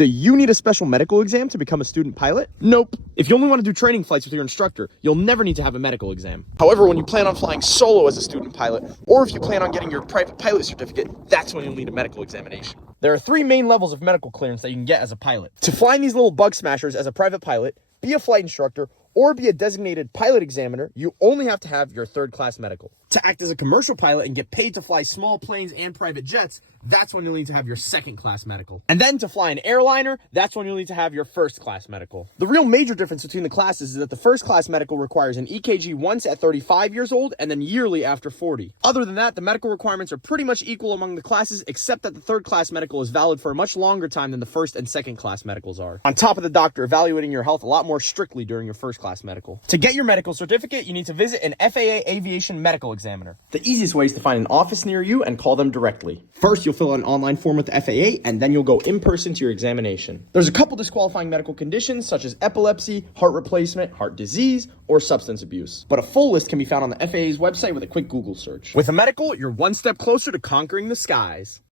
Do you need a special medical exam to become a student pilot? Nope. If you only want to do training flights with your instructor, you'll never need to have a medical exam. However, when you plan on flying solo as a student pilot, or if you plan on getting your private pilot certificate, that's when you'll need a medical examination. There are 3 main levels of medical clearance that you can get as a pilot. To fly in these little bug smashers as a private pilot, be a flight instructor, or be a designated pilot examiner, you only have to have your 3rd class medical. To act as a commercial pilot and get paid to fly small planes and private jets, that's when you'll need to have your 2nd class medical. And then to fly an airliner, that's when you'll need to have your 1st class medical. The real major difference between the classes is that the 1st class medical requires an EKG once at 35 years old and then yearly after 40. Other than that, the medical requirements are pretty much equal among the classes, except that the 3rd class medical is valid for a much longer time than the 1st and 2nd class medicals are. On top of the doctor evaluating your health a lot more strictly during your 1st class medical. To get your medical certificate, you need to visit an FAA Aviation medical examiner. The easiest way is to find an office near you and call them directly. First, you'll fill out an online form with the FAA, and then you'll go in person to your examination. There's a couple disqualifying medical conditions, such as epilepsy, heart replacement, heart disease, or substance abuse. But a full list can be found on the FAA's website with a quick Google search. With a medical, you're one step closer to conquering the skies.